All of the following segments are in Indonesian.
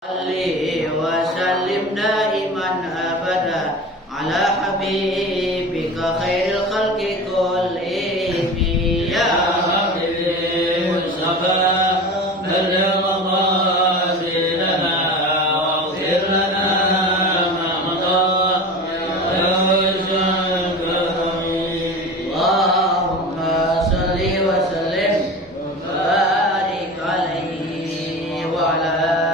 Salli wa sallim daiman abada ala habibika khairil khalqi kullihim ya habibi mustafa balligh maqasidana waghfir lana ma madha ya shakari Allahumma salli wa sallim wa barik alaihi wa ala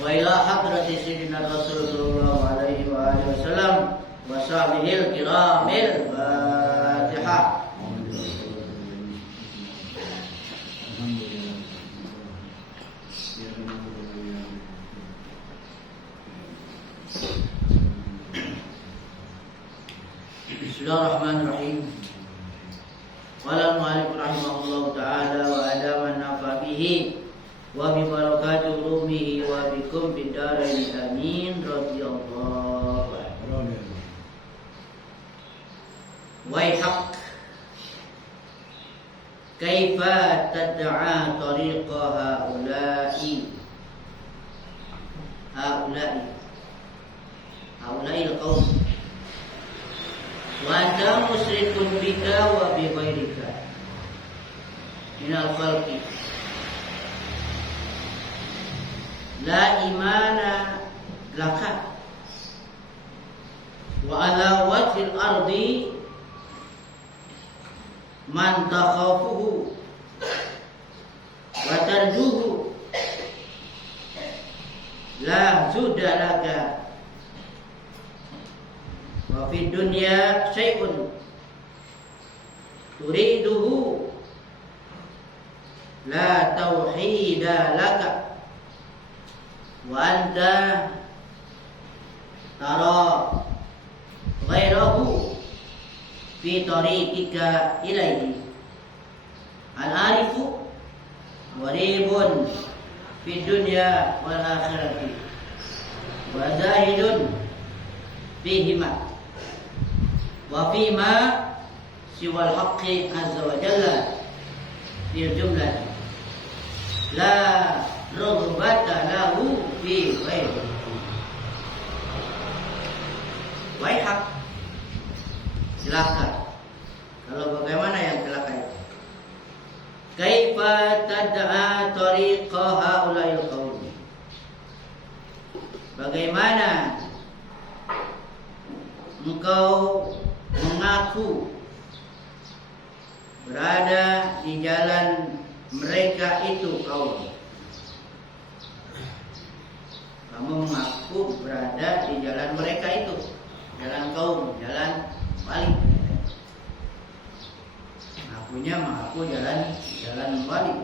wa ila hadrati sayyidina Rasul sallallahu alaihi wa alihi wasallam wa sahbihi kiramil Fatihah. Bismillahirrahmanirrahim. Qala al-mu'allif rahimahullah ta'ala wa adama nafa bihi wa bi barakati ulumihi wa bikum bid darain amin radhiyallahu anhu. Waihak kaifa tad'a tariqa haula'i al-qaum wa anta musyrikun bika wa bi ghairika minal khalqi la imana laka wa ala wajhil ardi man takhafuhu wa tarjuhu la zuda laka wa fid dunya syai'un turiduhu la tauhida laka wa anta tara ghairahu fi tariqika ilaihi al-arifu waribun fi dunya wal akhirati wa zahidun fihima wa fima siwal haqqi azza wa jalla fil jumlah la raghbata lahu fi ghairi. Waihak, celaka. Kalau bagaimana yang celaka itu? Kaifa tad'a tariqa haula'il qaum. Bagaimana engkau mengaku berada di jalan mereka itu kaum. Kamu mengaku berada di jalan mereka itu, jalan kaum, jalan wali. Mengaku jalan wali.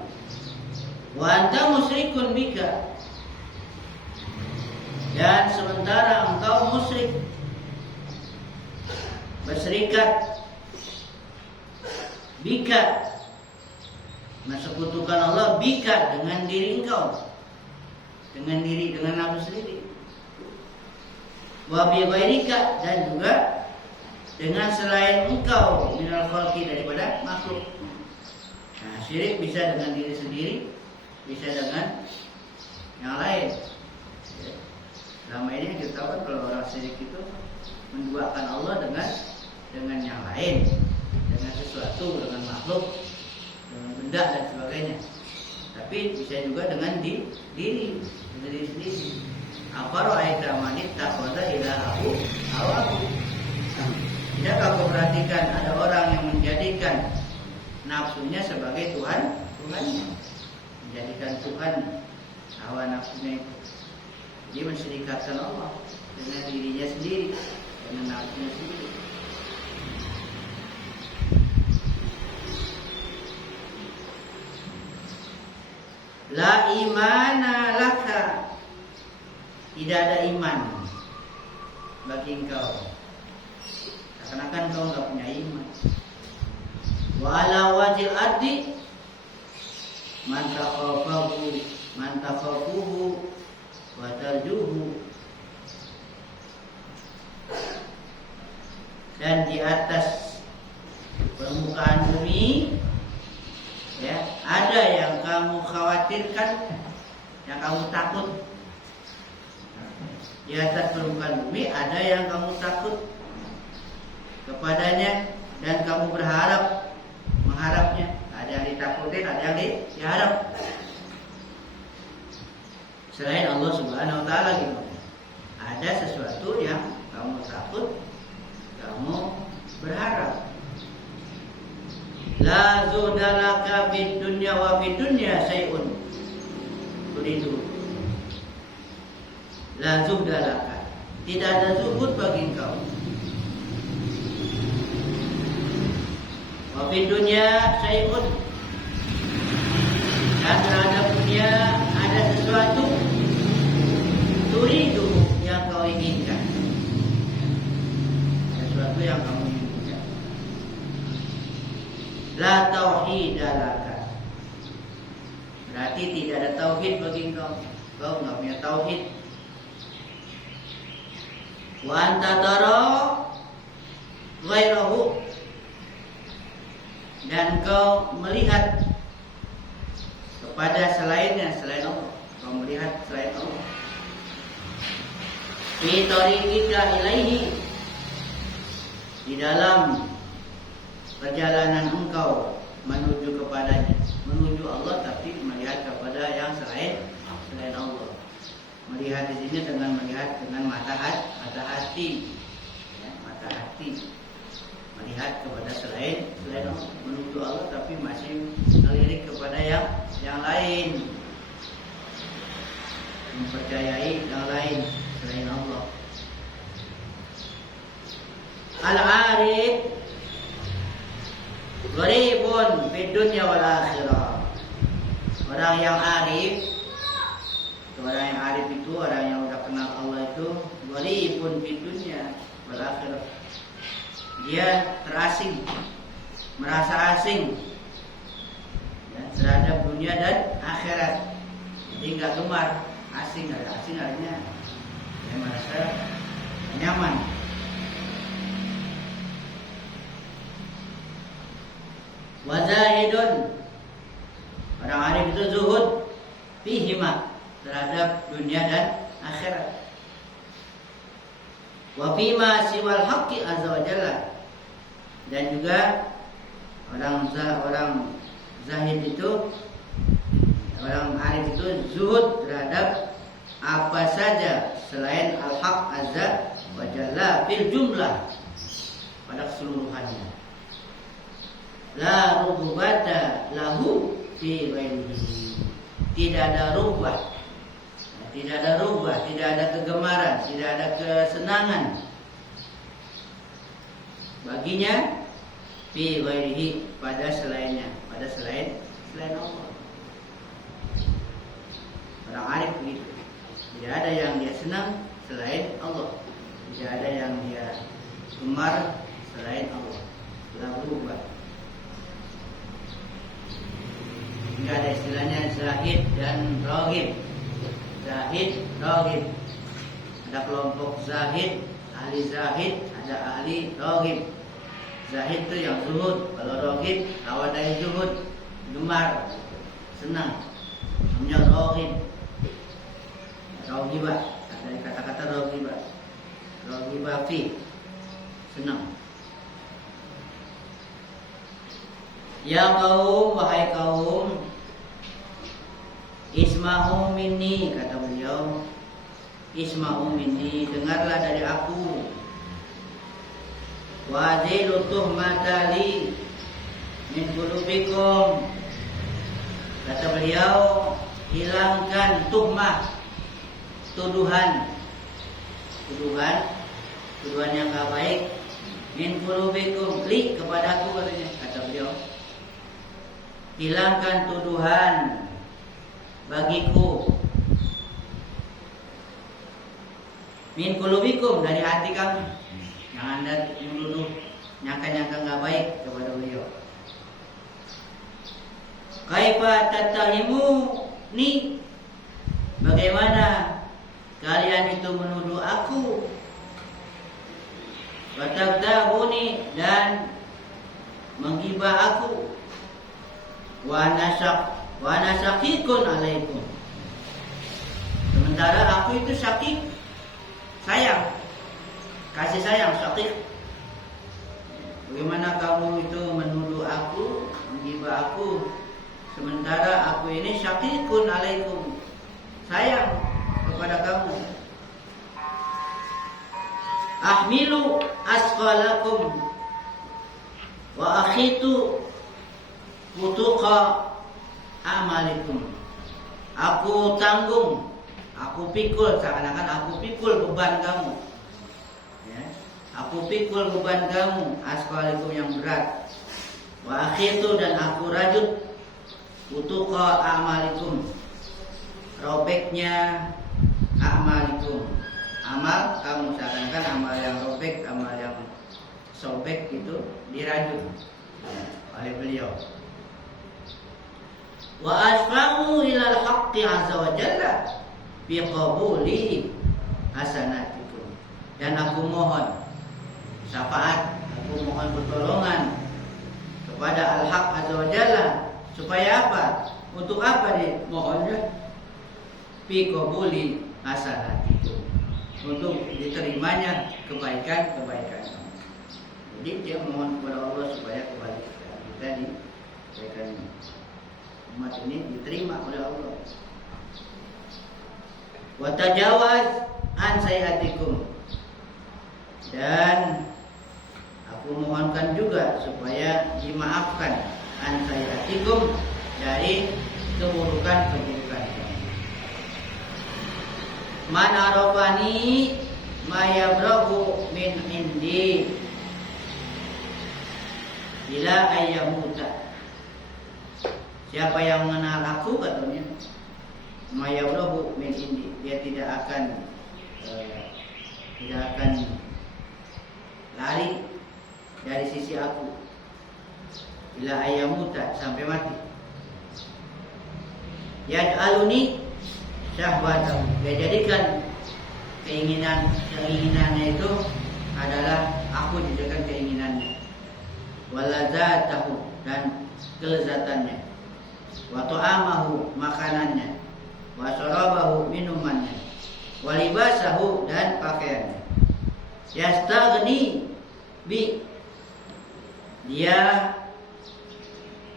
Wa anta musyrikun bika. Dan sementara engkau musyrik, berserikat bika, mensekutukan Allah bika dengan diri engkau, dengan nafsu sendiri. Wa bi ghairika, dan juga dengan selain engkau minal khalqi, daripada makhluk. Nah, syirik bisa dengan diri sendiri, bisa dengan yang lain. Selama ini kita tahu kan kalau orang syirik itu menduakan Allah dengan yang lain, dengan sesuatu, dengan makhluk, dengan benda dan sebagainya. Tapi bisa juga dengan diri sendiri. Afara'aita man ittakhadha ilahahu hawahu. Tidakkah kau perhatikan ada orang yang menjadikan nafsunya sebagai Tuhannya, menjadikan Tuhan hawa nafsunya itu. Dia menserikatkan Allah dengan dirinya sendiri, dengan nafsunya sendiri. La imana laka, tidak ada iman bagi engkau, seakan-akan engkau enggak punya iman. Wa ala wajil ardi man takhafuhu wa tarjuhu, dan di atas permukaan bumi, ya, ada yang kamu khawatirkan, yang kamu takut. Di atas permukaan bumi ada yang kamu takut kepadanya dan kamu berharap, mengharapnya. Ada yang ditakutin, ada yang diharap. Selain Allah Subhanahu wa taala gitu. Ada sesuatu yang kamu takut, kamu berharap. La zudalaka fid dunya wa fid dunya syai'un turidu. La zudalaka, tidak ada zuhud bagi engkau. Wa fid dunya syai'un, dan terhadap dunia ada sesuatu turidu yang kau inginkan. Sesuatu yang kamu inginkan. La tauhidalaka, berarti tidak ada tauhid bagi engkau. Kau enggak punya tauhid. Wa anta tara ghairahu, dan kau melihat kepada selainnya, selain Allah. Kau melihat selain Allah. Fi tariqika ilaihi, di dalam perjalanan engkau menuju kepadanya, menuju Allah, tapi melihat kepada yang selain Allah. Melihat di sini dengan melihat dengan mata hati, ya, mata hati. Melihat kepada selain Allah, menuju Allah, tapi masih melirik kepada yang lain, mempercayai yang lain selain Allah. Al-arif gharibun fid dunya wal akhirah. Orang yang arif itu orang yang udah kenal Allah itu gharibun fid dunya wal akhirah. Dia terasing, merasa asing, ya, terhadap dunia dan akhirat. Jadi nggak gemar, asing artinya dia merasa nyaman. Wazahidun, orang arif itu zuhud fihima, terhadap dunia dan akhirat. Wa fima siwal haqqi azza wa jalla, dan juga orang zahid itu, orang arif itu zuhud terhadap apa saja selain al-haq azza wa jalla fil jumlah, pada keseluruhannya. La rububata lahu fi ghairihi, tidak ada rubah, tidak ada kegemaran, tidak ada kesenangan baginya fi ghairihi, pada selainnya, pada selain Allah. Orang arif begitu, tidak ada yang dia senang selain Allah, tidak ada yang dia gemar selain Allah. La rubah. Tidak ada istilahnya zahid dan raghib. Zahid, raghib. Ada kelompok zahid, ahli zahid, ada ahli raghib. Zahid itu yang zuhud, kalau raghib lawan dari zuhud, gemar, senang. Namanya raghib. Raghibah, dari kata-kata raghibah. Raghibah fi, senang. Ya kaum, wahai kaum, isma'u minni, kata beliau, isma'u minni, dengarlah dari aku. Wa azilu tuhmata li min qulubikum, kata beliau, hilangkan tuhmah, tuduhan yang gak baik, min qulubikum, li, kepada aku, katanya, kata beliau. Hilangkan tuduhan bagiku, min qulubikum, dari hati kamu. Jangan Anda menuduh, nyangka-nyangka nggak baik kepada beliau. Kaifa tatahimu ni, bagaimana kalian itu menuduh aku, watabdahuni, dan menggibah aku. Wa ana syaqikun alaikum. Sementara aku itu syaqik, sayang, kasih sayang, syaqik. Bagaimana kamu itu menuduh aku, menggibah aku, sementara aku ini syaqikun alaikum, sayang kepada kamu. Ahmilu asqalakum wa akhitu futuqa amalikum. Aku tanggung, aku pikul, seakan-akan aku pikul beban kamu. Ya. Aku pikul beban kamu, asqalikum yang berat. Wa akhitu, dan aku rajut futuqa amalikum, robeknya amalikum. Amal kamu, seakan-akan amal yang robek, amal yang sobek itu dirajut oleh beliau. Wa asfa'u ilal haqqi azza wa jalla bi qabuli hasanatikum. Dan aku mohon syafaat, aku mohon pertolongan kepada Al-Haq azza wa jalla, supaya apa? Untuk apa dimohonnya? Bi qabuli hasanatikum, untuk diterimanya kebaikan-kebaikan. Jadi dia mohon kepada Allah supaya kebaikan kita diberikan, umat ini diterima oleh Allah. Wa tajawaz an sayyatikum, dan aku mohonkan juga supaya dimaafkan an sayyatikum, dari keburukan-keburukan. Man arafani ma yabrahu min indi ila ayyamuta. Siapa yang mengenal aku, katanya, ma yabrahu min indi, dia tidak akan lari dari sisi aku ila ayyamuta, sampai mati. Yaj'aluni syahwatahu, dia jadikan keinginannya itu adalah aku, jadikan keinginannya. Waladzatahu, dan kelezatannya. Wa ta'amahu, makanannya. Wa syarabahu, minumannya. Wa libasahu, dan pakaiannya. Yastaghni bi, dia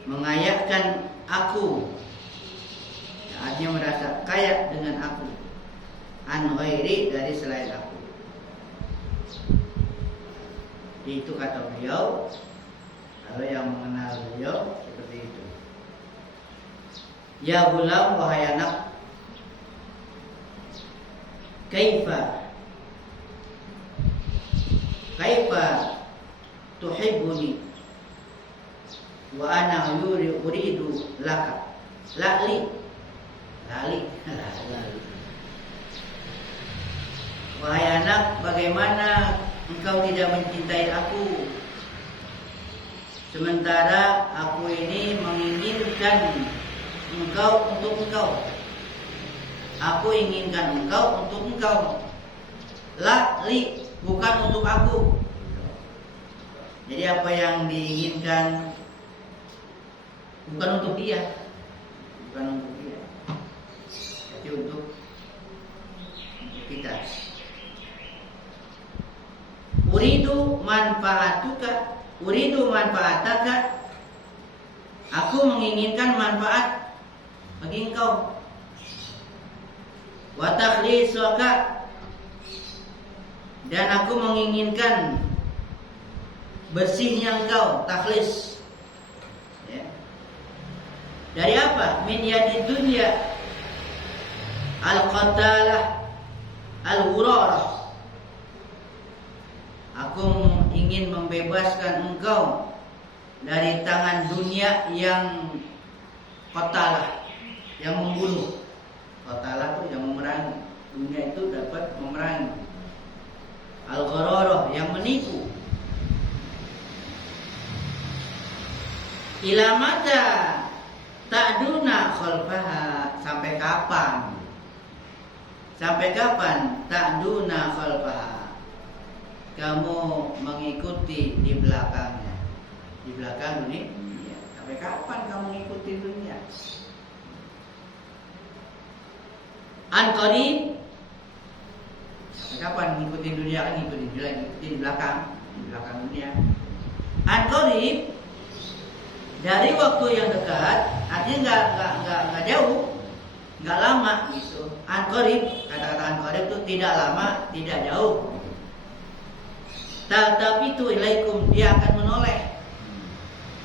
mengayakkan aku, artinya merasa kaya dengan aku, an ghairi, dari selain aku. Itu kata beliau. Kalau yang mengenal beliau seperti itu. Ya gulam, wahai anak, kaifa tuhibbuni wa ana uridu laka. Lali. Wahai anak, bagaimana engkau tidak mencintai aku, sementara aku ini menginginkan engkau untuk engkau. Aku inginkan engkau untuk engkau. Lali, bukan untuk aku. Jadi apa yang diinginkan bukan untuk dia, jadi untuk kita. Uridu manfaataka, aku menginginkan manfaat bagi engkau. Wa takhlisaka, dan aku menginginkan bersihnya engkau, takhlis. Ya. Dari apa? Min yadi dunya al-qatalah al-ghurarah. Aku ingin membebaskan engkau dari tangan dunia yang qatalah, yang membunuh. Qatalah itu yang memerangi. Dunia itu dapat memerangi. Al-ghurarah, yang menipu. Ila mata ta'duna khalfaha, sampai kapan? Sampai kapan ta'duna khalfaha, kamu mengikuti di belakangnya? di belakang dunia. Sampai kapan kamu ngikutin dunia? An qarib, sampai kapan ngikutin dunia? Kan ngikutin di belakang dunia. An qarib, dari waktu yang dekat, artinya nggak jauh, nggak lama gitu. An qarib, kata-kata an qarib itu tidak lama, tidak jauh. Tetapi itu ilaikum, dia akan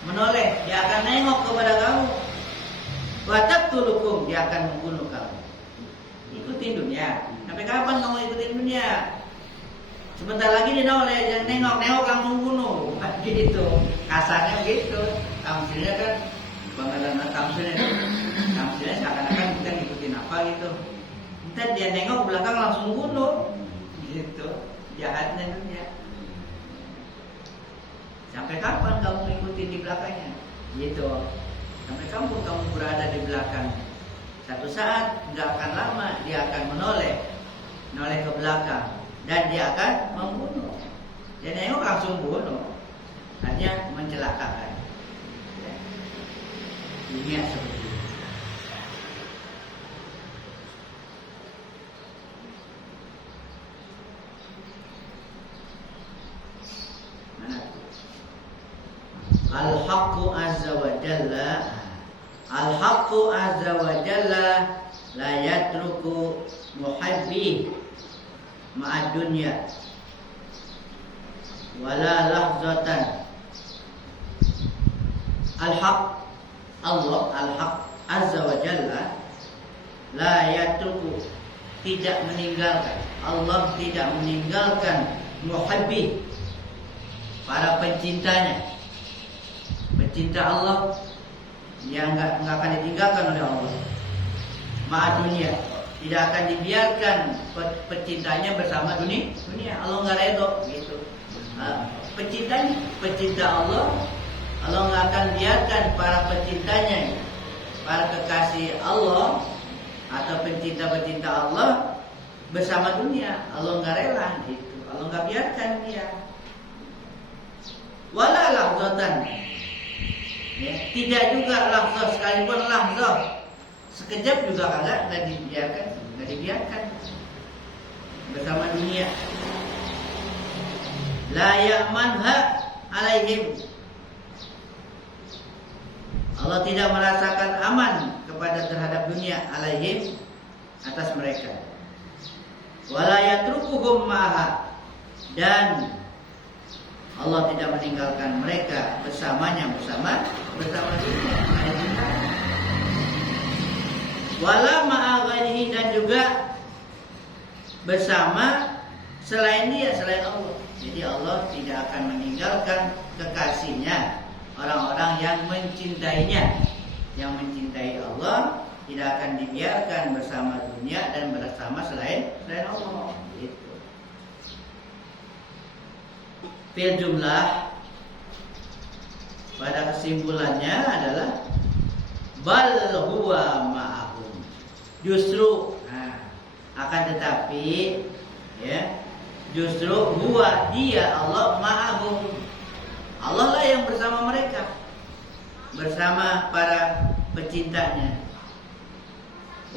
menoleh, dia akan nengok kepada kamu. Wa taqtulukum, dia akan membunuh kamu. Ikutin dunia. Sampai kapan kamu ikutin dunia? Sebentar lagi dia noleh, nengok langsung bunuh. Gitu. Kasarnya begitu. Tamsilnya kan banggalan tamsilnya seakan-akan kita ngikutin apa gitu. Ntar dia nengok belakang langsung bunuh. Gitu. Jahatnya dunia. Sampai kapan kamu ngikutin di belakangnya? Gitu. Sampai kamu berada di belakang. Satu saat, nggak akan lama, dia akan menoleh ke belakang, dan dia akan membunuh. Dia nengok langsung bunuh, artinya mencelakakan. Ya. Dunia seperti itu. Al-Haqqu azza wa jalla, Al-Haqqu azza wa jalla la yatruku muhabbi ma'ad dunya wala lahzatan. Al-Haq, Allah Al-Haq azza wa jalla la yatruku, tidak meninggalkan, Allah tidak meninggalkan muhabbi, para pencintanya. Pencinta Allah yang enggak akan ditinggalkan oleh Allah. Ma'ad dunia, tidak akan dibiarkan pecintanya bersama dunia. Allah enggak redho gitu. Pecinta Allah enggak akan biarkan para pencintanya, para kekasih Allah atau pencinta Allah bersama dunia. Allah enggak rela gitu. Allah enggak biarkan dia. Wala lahzatan, ya, tidak juga lahzah, sekalipun lahzah sekejap juga enggak dibiarkan bersama dunia. La ya'manha alaihim, Allah tidak merasakan aman kepada terhadap dunia, alaihim, atas mereka. Wala yatrukuhum ma'ha, dan Allah tidak meninggalkan mereka bersama dunia. Wala ma'a ghairihi, dan juga bersama selain dia, selain Allah. Jadi Allah tidak akan meninggalkan kekasihnya, orang-orang yang mencintainya. Yang mencintai Allah tidak akan dibiarkan bersama dunia dan bersama selain Allah. Gitu. Fil jumlah, pada kesimpulannya adalah bal huwa ma'ahum, justru akan tetapi ya, justru huwa, dia Allah, ma'ahum, Allah lah yang bersama mereka, bersama para pecintanya.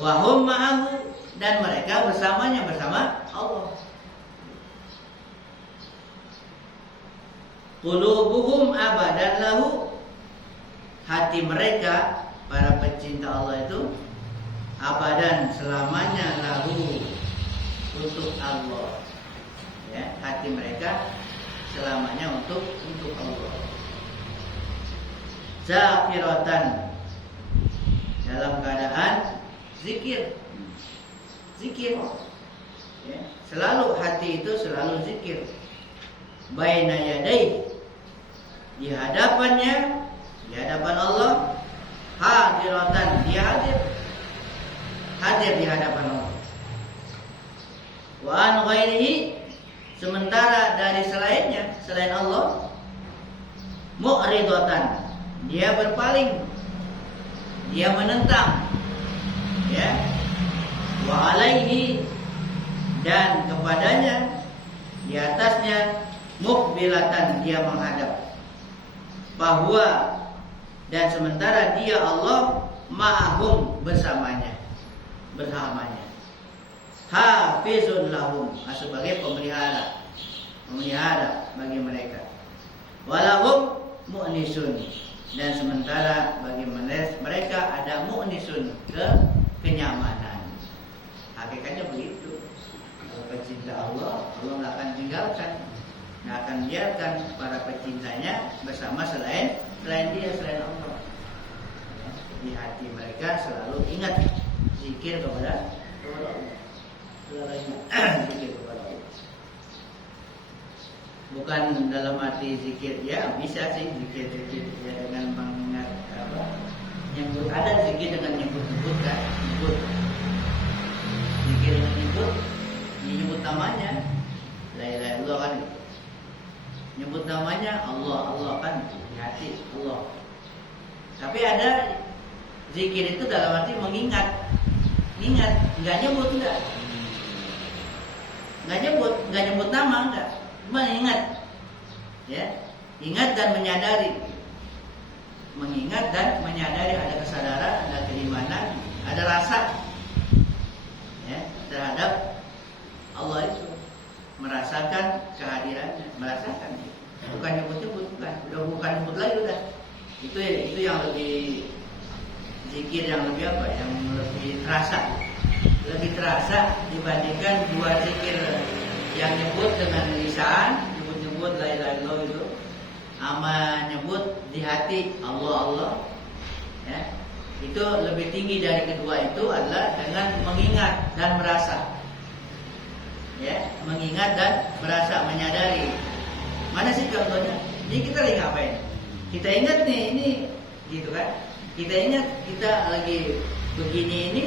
Wa hum ma'ahu, dan mereka bersamanya, bersama Allah. Qulubuhum abadan lahu, hati mereka para pecinta Allah itu abadan, selamanya, lahu, untuk Allah. Ya, hati mereka selamanya untuk Allah. Zakiratan, dalam keadaan zikir. Ya, selalu hati itu selalu zikir. Baina yadai, di hadapannya, di hadapan Allah. Hadiratan, dia hadir di hadapan Allah. Wa an ghairihi, sementara dari selainnya, selain Allah, mu'ridatan, dia berpaling, dia menentang, ya. Wa alaihi, dan kepadanya, di atasnya, muqbilatan, dia menghadap. bahwa dan sementara dia Allah ma'ahum bersamanya. Hafizun lahum, sebagai pemelihara bagi mereka. Walahum mu'nisun, dan sementara bagi mereka ada mu'nisun, kenyamanan. Hakikatnya begitu. Kalau pecinta Allah nggak akan tinggalkan, nggak akan biarkan para pecintanya bersama selain dia, selain Allah. Di hati mereka selalu ingat zikir kepada Allah. Zikir kepada Allah. Bukan dalam arti zikir, ya bisa sih zikir ya, dengan mengingat nyebut, ada zikir dengan nyebut kan, zikir dengan nyebut namanya, la ilaha illallah kan, nyebut namanya Allah kan di hati Allah. Tapi ada zikir itu dalam arti mengingat, nggak nyebut nama, enggak, mengingat, ya, ingat dan menyadari, ada kesadaran, ada keimanan, ada rasa, ya, terhadap Allah itu, merasakan kehadirannya, bukan nyebut, bukan nyebut lagi udah. Itu yang lebih zikir, yang lebih yang lebih terasa dibandingkan dua zikir yang nyebut dengan lisan, nyebut la ilaha illallah itu, sama nyebut di hati Allah, ya. Itu lebih tinggi dari kedua itu adalah dengan mengingat dan merasa, ya, mengingat dan merasa, menyadari. Mana sih contohnya? Ini kita lagi ngapain? Kita ingat nih ini, gitu kan? Kita ingat kita lagi begini ini,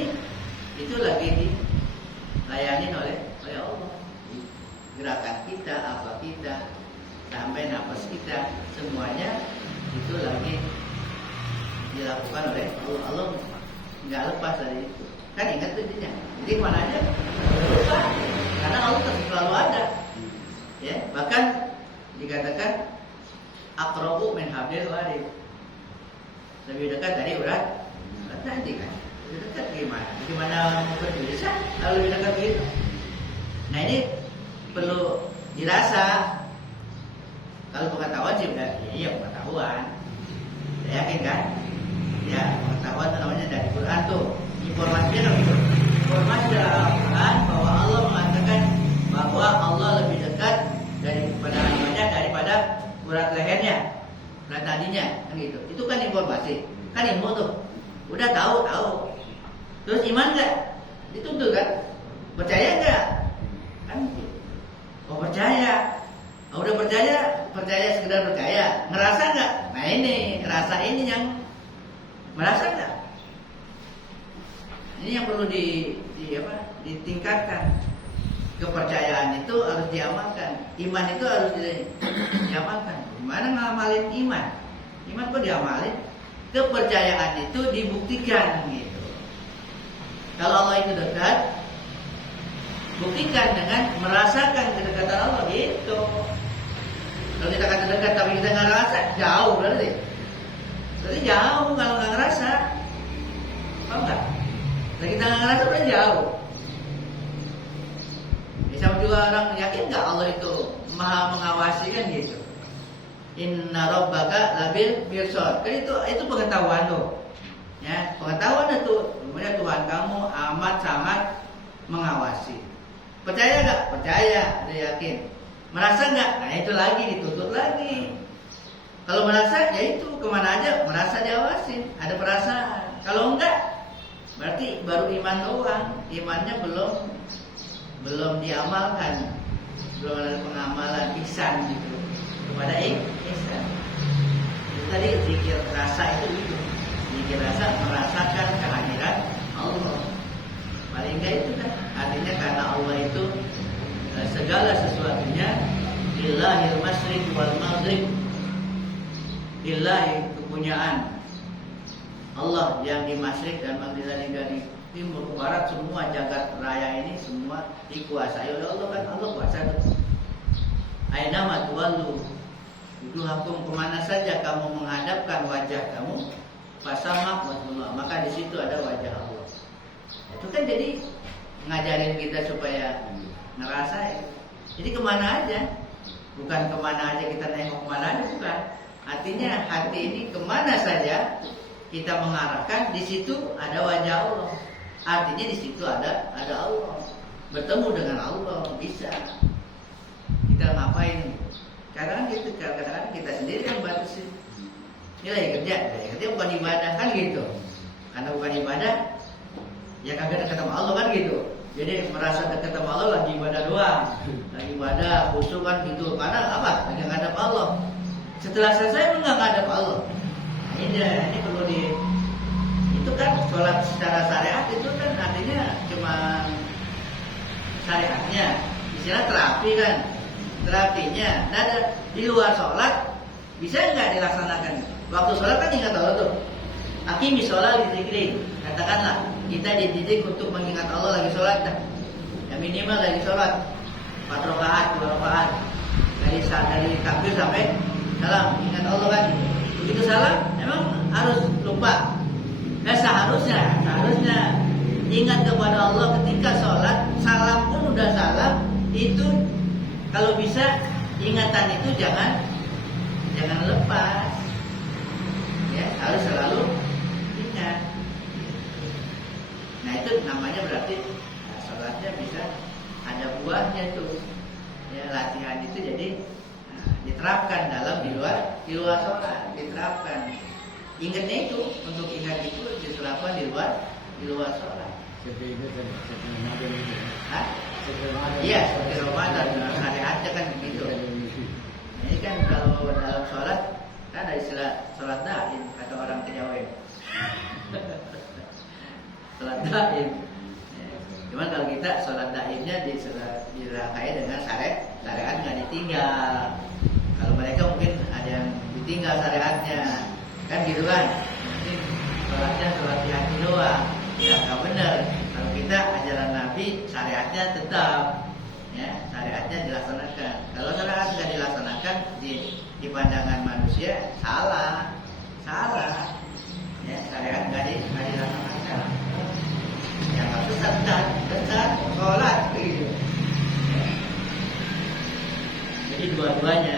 itu lagi dilayanin oleh Allah. Gerakan kita, apa kita, sampai nafas kita, semuanya itu lagi dilakukan oleh Allah. Allah nggak lepas dari itu. Kan ingat tuh dia. Jadi mana aja lupa, karena Allah selalu ada. Ya, bahkan dikatakan aqrabu min hablil warid. Lebih dekat dari urat nanti kan. Lebih dekat gimana berbeda kalau lebih dekat begitu. Nah, ini perlu dirasa. Kalau pengetahuan sih udah, iya pengetahuan. Saya yakin kan? Ya, pengetahuan itu namanya dari Quran tuh. Informasinya kan itu. Informasi dari Al-Quran bahwa Allah mengatakan bahwa Allah lebih dekat daripada hambanya daripada urat lehernya, urat nadinya, kan gitu. Itu kan informasi, kan ilmu tuh. Udah tahu. Terus iman nggak? Dituntut kan? Percaya nggak? Kan gitu. Oh percaya. Oh, udah percaya sekedar percaya. Ngerasa nggak? Nah ini, ngerasa ini yang merasa nggak? Ini yang perlu ditingkatkan. Kepercayaan itu harus diamalkan. Iman itu harus diamalkan. Gimana ngamalin iman? Iman kok diamalin? Kepercayaan itu dibuktikan gitu. Kalau Allah itu dekat, buktikan dengan merasakan kedekatan Allah gitu. Kalau kita kata dekat tapi kita nggak rasa, jauh berarti. Berarti jauh kalau nggak ngerasa. Paham nggak? Kalau kita nggak ngerasa berarti jauh. Sama juga orang yakin nggak Allah itu maha mengawasi kan gitu. Inna rabbaka labil mirsad. Kan itu pengetahuan tuh. Ya, pengetahuan itu. Kemudian Tuhan kamu amat sangat mengawasi. Percaya nggak? Percaya, dia yakin. Merasa nggak? Nah itu lagi dituntut lagi. Kalau merasa, ya itu kemana aja merasa diawasin. Ada perasaan. Kalau enggak, berarti baru iman doang. Imannya belum diamalkan, belum ada pengamalan ihsan gitu kepada ihsan. Itu tadi zikir rasa itu zikir rasa, merasakan kehadiran Allah. Paling enggak itu kan artinya karena Allah itu segala sesuatunya lillahil masyriq wal maghrib, lillahi kepunyaan Allah yang di masyriq dan maghrib, dari timur ke barat, semua jagat raya ini semua dikuasai oleh Allah kan. Allah kuasa itu. Aina ma tuwallu wujuhakum, kemana saja kamu menghadapkan wajah kamu, fasamak wajhullah, maka di situ ada wajah Allah. Itu kan jadi ngajarin kita supaya ngerasain. Jadi kemana aja, bukan kemana aja kita nengok kemana aja, bukan. Artinya hati ini kemana saja kita mengarahkan, di situ ada wajah Allah. Artinya di situ ada Allah. Bertemu dengan Allah bisa. Kita ngapain? Kadang-kadang gitu, kadang-kadang kita sendiri yang batasin. Ini lagi kerja bukan ibadah kan gitu. Karena bukan ibadah, ya kagak dekat sama Allah kan gitu. Jadi merasa dekat sama Allah lagi ibadah doang, lagi ibadah khusyuk kan gitu. Karena apa? Lagi ngadap Allah. Setelah selesai enggak ngadap Allah. Ini perlu itu kan sholat secara syariat itu kan artinya cuma syariatnya, istilah terapi kan. Terapinya, nah di luar sholat bisa nggak dilaksanakan? Waktu sholat kan ingat Allah tuh. Aqimi sholat dzikri. Katakanlah kita dididik untuk mengingat Allah lagi sholat. Ya minimal lagi sholat 4 rakaat, 2 rakaat. Dari takbir sampai salam, ingat Allah kan. Begitu salam, memang harus lupa. Nah seharusnya ingat kepada Allah ketika sholat. Salam pun udah salam, itu kalau bisa ingatan itu jangan lepas, ya harus selalu ingat. Nah itu namanya berarti sholatnya bisa ada buahnya tuh, ya latihan itu jadi diterapkan di luar sholat, diterapkan. Ingatnya itu untuk ingat itu diterapkan di luar sholat. Seperti itu Ramadan itu. Hah? Iya, seperti Ramadan. Syariatnya kan begitu. Ini kan kalau dalam sholat kan ada istilah sholat daim kata orang Kejawen. Sholat daim. Cuman kalau kita sholat daimnya dirangkai dengan syariat nggak ditinggal. Kalau mereka mungkin ada yang ditinggal syariatnya, kan gitu kan? Mungkin sholatnya sholat di hati doang. Ya nggak benar. Kalau kita ajaran Nabi syariatnya tetap, ya syariatnya dilaksanakan. Kalau syariat nggak dilaksanakan di pandangan manusia salah, ya syariat nggak dilaksanakan. Yang harus tetap sholat gitu. Jadi dua-duanya.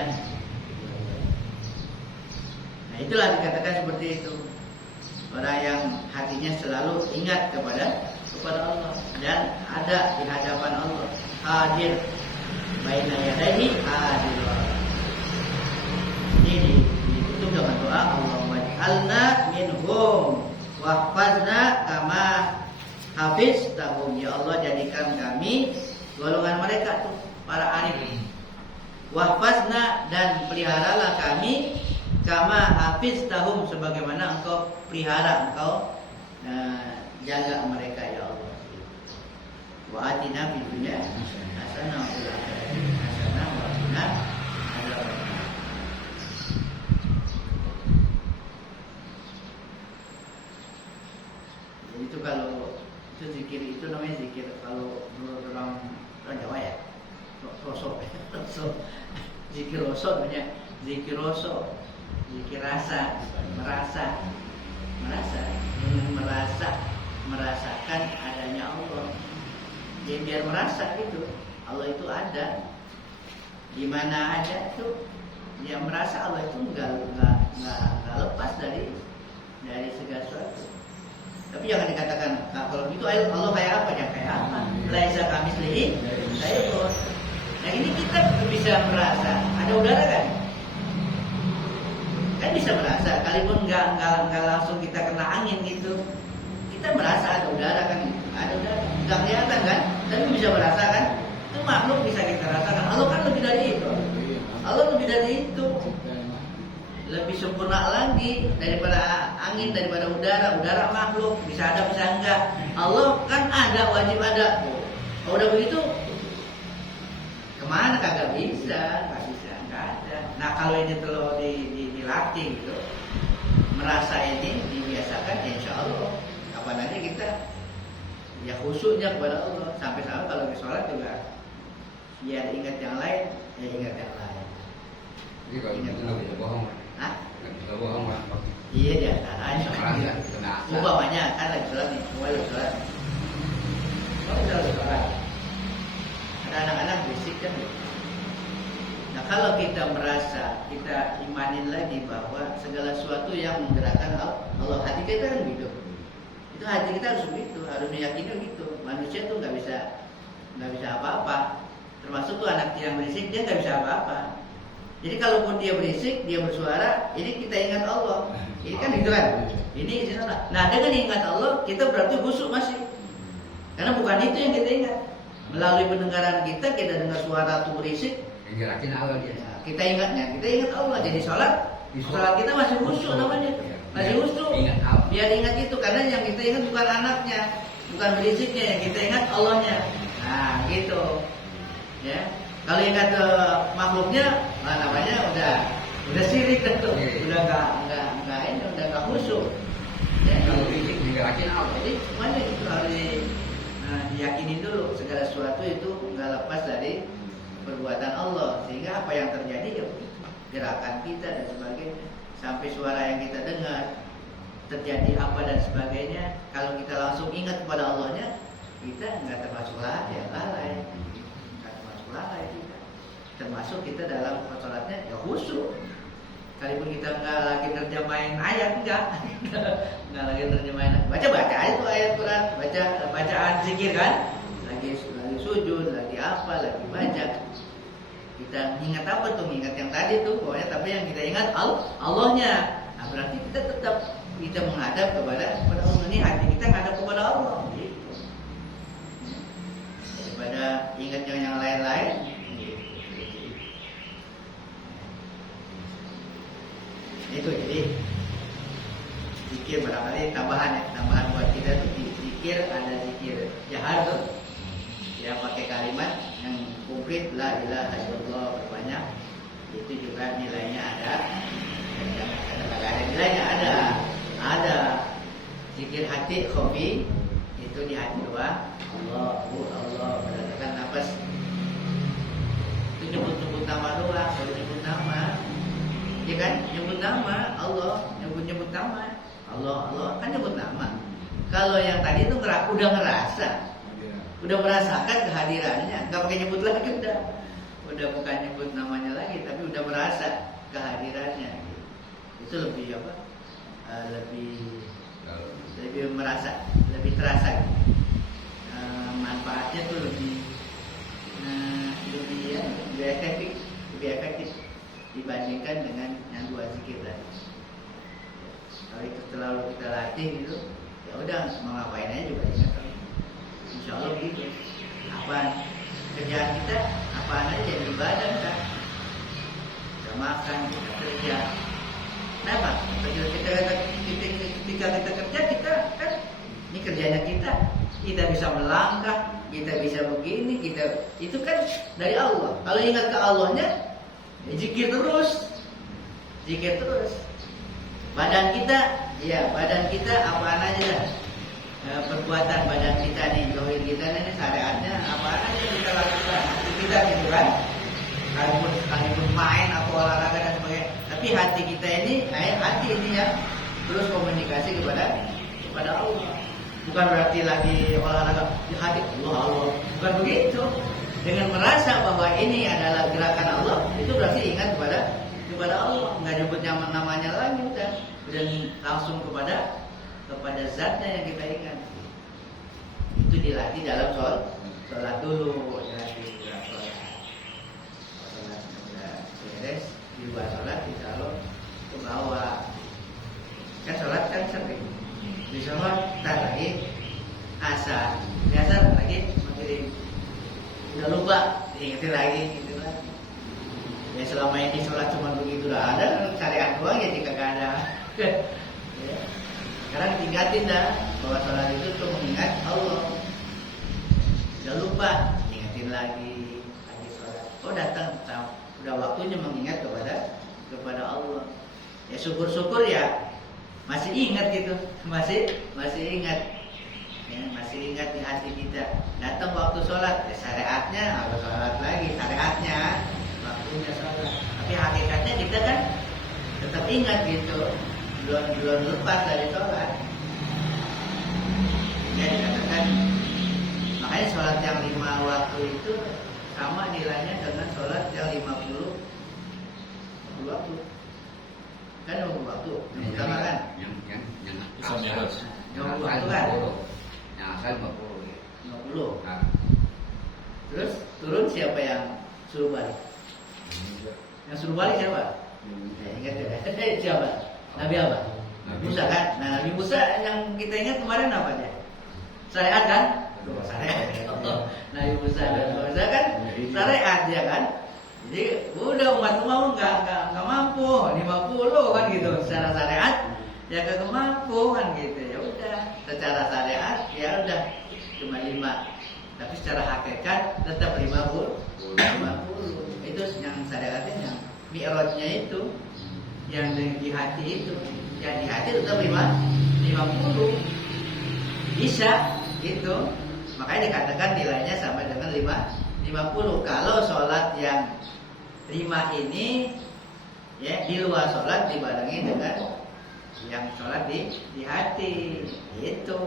Nah itulah dikatakan seperti itu. Orang yang hatinya selalu ingat kepada Allah dan ada di hadapan Allah, hadir baina yadayhi hadir. Ini ditutup dengan doa Allahumma ij'alna minhum wahfazna kama hafiztahum. Ya Allah jadikan kami golongan mereka tuh para arif. Wahfazna dan peliharalah kami kama hafiztahum sebagaimana engkau pelihara, engkau jaga mereka ya Allah. Wa atina fid dunya hasanah wa fil akhirati hasanah wa qina adzabannar. Jadi itu kalau itu zikir itu namanya zikir kalau menurut orang Jawa ya. Rosok. Zikir rosok namanya zikir rosok. Zikir rasa, merasakan adanya Allah. Jadi biar merasa gitu, Allah itu ada di mana aja tuh. Dia merasa Allah itu nggak lepas dari segala sesuatu. Tapi jangan dikatakan kalau gitu Allah kayak apa? Ya kayak apa? Laisa kamitslihi syai'un. Nah ini kita bisa merasa ada udara kan? Kan bisa merasa, kalaupun nggak langsung kita kena angin gitu, kita merasa ada udara kan, ada udara, nggak kelihatan kan, tapi bisa merasa kan, itu makhluk bisa kita rasakan. Allah kan lebih dari itu, Allah lebih dari itu, lebih sempurna lagi daripada angin, daripada udara makhluk bisa ada bisa enggak, Allah kan ada, wajib ada. Kalau udah begitu, kemana kagak bisa, nggak bisa, nggak ada. Nah kalau ini terlalu dilatih gitu, merasa ini dibiasakan, ya insya Allah kapan aja kita ya khusyuknya kepada Allah. Sampai-sampai kalau di sholat juga biar ingat yang lain, ya ingat yang lain. Jadi kalau itu nggak bisa bohong. Hah? Nggak bisa bohong lah. Iya dia caranya. Orang nggak kena. Umpamanya kan lagi sholat nih, semua lagi sholat. Kalau kita lagi sholat, ada anak-anak berisik kan gitu. Nah kalau kita merasa, kita imanin lagi bahwa segala sesuatu yang menggerakkan Allah, hati kita kan gitu. Itu hati kita harus begitu, harus meyakini begitu. Manusia tuh nggak bisa apa-apa. Termasuk tuh anak yang berisik, dia nggak bisa apa-apa. Jadi kalaupun dia berisik, dia bersuara, ini kita ingat Allah. Ini kan gitu kan? Ini izin Allah. Nah dengan ingat Allah, kita berarti khusyuk masih. Karena bukan itu yang kita ingat. Melalui pendengaran kita dengar suara tuh berisik. Yang gerakin Allah dia. Ya, kita ingat Allah. Jadi sholat kita masih khusyuk namanya. Masih khusyuk. Ingat Allah. Biar ingat itu, karena yang kita ingat bukan anaknya, bukan berisiknya, yang kita ingat Allahnya. Nah gitu. Ya. Kalau ingat makhluknya, namanya udah sirik dah tuh. Udah nggak khusyuk. Ya, Kalau fisik digerakin Allah. jadi semuanya itu harus diyakini dulu, segala sesuatu itu nggak lepas dari perbuatan Allah, sehingga apa yang terjadi ya gerakan kita dan sebagainya, sampai suara yang kita dengar terjadi apa dan sebagainya, kalau kita langsung ingat kepada Allahnya, kita nggak termasuk lalai, nggak termasuk lalai kita, termasuk kita dalam sholatnya ya khusyuk. Sekalipun kita nggak lagi nerjemahin ayat, nggak lagi nerjemahin ayat. Baca aja tuh ayat Quran, bacaan zikir kan, lagi sujud, lagi apa, lagi baca. Kita ingat apa tuh? Ingat yang tadi tuh, pokoknya. Tapi yang kita ingat Allahnya. Nah berarti kita tetap menghadap kepada Allah. Ini hati kita menghadap kepada Allah. Gitu. Daripada ingat yang lain-lain. Itu jadi zikir barangkali tambahan buat kita tuh zikir, ada zikir jahar tuh ya, pakai kalimat yang konkret la ilaha illallah berbanyak, itu juga nilainya ada nilainya ada zikir hati khofi, itu di hati doa Allah berdasarkan nafas, itu nyebut nama doang, kalau nyebut nama ya kan, nyebut nama Allah, nyebut nama Allah kan nyebut nama. Kalau yang tadi itu udah ngerasa, udah merasakan kehadirannya, nggak pakai nyebut lagi, udah bukan nyebut namanya lagi, tapi udah merasa kehadirannya. Itu lebih apa? Lebih merasa, lebih terasa. Manfaatnya tuh lebih efektif dibandingkan dengan yang dua zikir tadi. Kalau itu terlalu kita latih gitu, ya udah mau ngapain aja juga ingat. Insya Allah begitu. Apa kerjaan kita, apaan aja jadi ibadah kan. Kita makan, kita kerja. Kenapa? Ketika kita kerja, kita kan ini kerjanya kita bisa melangkah, kita bisa begini, itu kan dari Allah. Kalau ingat ke Allahnya, ya zikir terus. Badan kita apaan aja dah. Perbuatan badan kita nih, zahir kita nih, syariatnya apaan aja kita lakukan. Kita gitu kan. Sekalipun main atau olahraga dan sebagainya. Tapi hati kita ini, hati ini yang terus komunikasi kepada Allah. Bukan berarti lagi olahraga di hati Allah. Bukan begitu. Dengan merasa bahwa ini adalah gerakan Allah, itu berarti ingat kepada Allah, nggak nyebut namanya lagi, udah langsung kepada zatnya yang kita ingat. Itu dilatih dalam sholat dulu, dilatih dalam sholat sudah beres, di luar sholat ditaruh ke bawah. Kan sholat kan sering di sholat, ntar lagi asar, lagi maghrib. Udah lupa, diingetin lagi. Ya selama ini sholat cuma begitu dah ada, syariat doang ya jika gak ada. Ya. Sekarang diingatin dah bahwa sholat itu tuh mengingat Allah. Udah lupa, diingetin lagi sholat. Oh datang, udah waktunya mengingat kepada Allah. Ya syukur-syukur ya masih ingat gitu, masih ingat. Ya, masih ingat di hati kita. Datang waktu sholat, ya syariatnya harus sholat lagi, syariatnya waktu waktunya sholat. Tapi hakikatnya kita kan tetap ingat gitu, belum lepas dari sholat. Ya dikatakan, makanya sholat yang 5 waktu itu sama nilainya dengan sholat yang 50 waktu. Kan 50 waktu, sama kan? Yang Islam Mi'raj. Yang waktu kan? Yang asal 50 ya. 50. Nah, Terus turun siapa yang suruh balik? Yang suruh balik siapa? Ingat ya? Siapa? Nabi apa? Nabi Musa kan? Nah, Nabi Musa yang kita ingat kemarin apa dia? Syariat kan? Syariat. Nabi Musa kan? Syariat dia kan? Jadi udah umat mau nggak mampu 50 kan gitu secara syariat ya kagak mampu kan gitu ya udah secara syariat ya udah cuma 5 tapi secara hakikat tetap 50 itu yang syariatnya yang mi'rajnya itu yang di hati itu yang di hati tetap 50 bisa itu makanya dikatakan nilainya sama dengan 50 kalau sholat yang 5 ini ya di luar sholat dibarengi dengan yang sholat di hati itu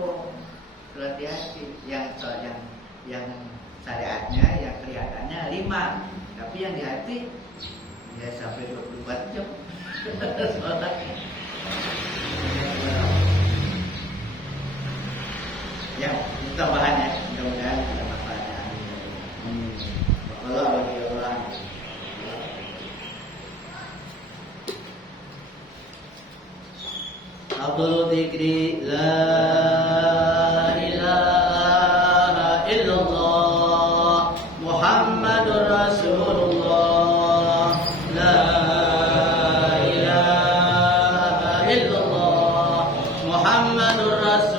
sholat di hati yang syariatnya yang kelihatannya 5 tapi yang di hati ya sampai 24 jam sholatnya ya itu tambahannya mudah-mudahan ada manfaatnya Allah bagi orang Abdul Dzikri la ilaha illallah Muhammadur Rasulullah la ilaha illallah Muhammadur Rasulullah